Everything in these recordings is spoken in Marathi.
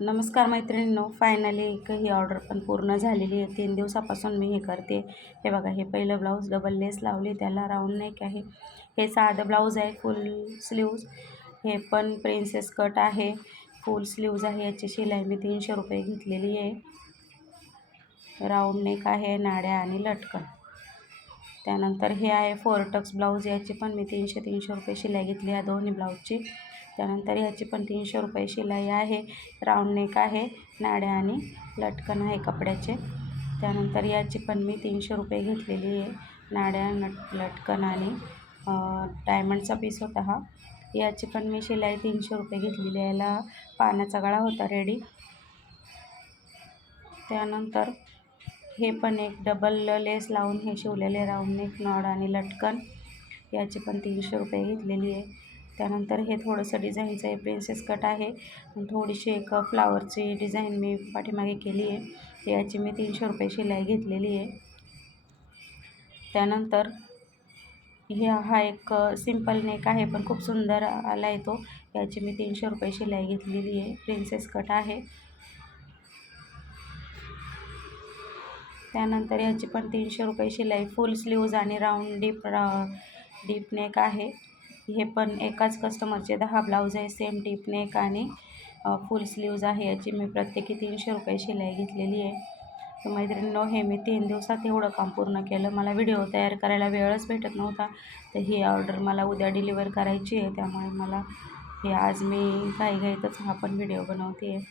नमस्कार मैत्रिणींनो, फायनली ही ऑर्डर पण पूर्ण झालेली आहे। 3 दिवसापासून मी हे करते। हे बघा, हे पहिलं ब्लाऊज डबल लेस लावली, त्याला राऊंड नेक आहे। हे साधं ब्लाऊज आहे फुल स्लीव्ज। हे पण प्रिन्सेस कट आहे, फुल स्लीव्ज आहे। याची शिलाई मी 300 रुपये घेतलेली आहे। राऊंड नेक आहे, नाड्या आणि लटकन। त्यानंतर हे आहे 4 टक्स ब्लाऊज। याची पण मी 300 रुपये शिलाई घेतली या दोन्ही ब्लाऊजची। त्यानंतर ह्याची पण 300 रुपये शिलाई आहे। राऊंड नेक आहे, नाड्या आणि लटकन आहे कपड्याचे। त्यानंतर याची पण मी 300 रुपये घेतलेली आहे। नाड्या, लटकन आणि डायमंडचा पीस होता हा। याची पण मी शिलाई 300 रुपये घेतलेली आहे। याला पानाचा गळा होता रेडी। त्यानंतर हे पण एक डबल लेस लावून हे शिवलेले राऊंड नेक, नॉड आणि लटकन। याची पण 300 रुपये घेतलेली आहे। त्यानंतर हे थोडंसं डिझाईनचं आहे, प्रिन्सेस कट आहे। थोडीशी एक फ्लावरची डिझाईन मी पाठीमागे केली आहे। याची मी 300 रुपये शिलाई घेतलेली आहे। त्यानंतर हा एक सिंपल नेक आहे, पण खूप सुंदर आला आहे तो। याची मी 300 रुपये शिलाई घेतलेली आहे। प्रिन्सेस कट आहे। त्यानंतर याची पण 300 रुपये शिलाई, फुल स्लीव्ज आणि राऊंड डीप नेक आहे। हे पण एकाच कस्टमरचे 10 ब्लाऊज आहे, सेम डीप नेक आणि फुल स्लीव्ज आहे। याची मी प्रत्येकी 300 रुपये शिलाई घेतलेली आहे। तर मैत्रिणींनो, हे मी 3 दिवसात एवढं काम पूर्ण केलं। मला व्हिडिओ तयार करायला वेळच भेटत नव्हता। तर ही ऑर्डर मला उद्या डिलिव्हर करायची आहे, त्यामुळे मला हे आज मी घाईघाईतच हा पण व्हिडिओ बनवते आहे।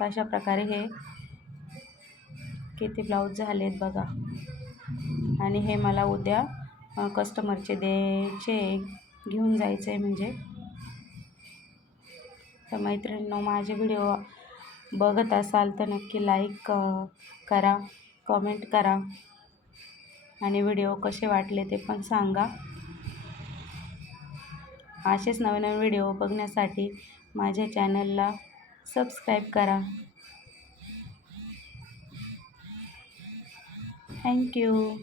अशा प्रकारे हे किती ब्लाऊज झालेत बघा। आणि हे मला उद्या कस्टमरचे द्यायचे, घेऊन जायचं आहे म्हणजे। तर मैत्रिणींनो, माझे व्हिडिओ बघत असाल तर नक्की लाईक करा, कमेंट करा आणि व्हिडिओ कसे वाटले ते पण सांगा। असेच नवीन नवीन व्हिडिओ बघण्यासाठी माझ्या चॅनलला सबस्क्राईब करा। थँक्यू।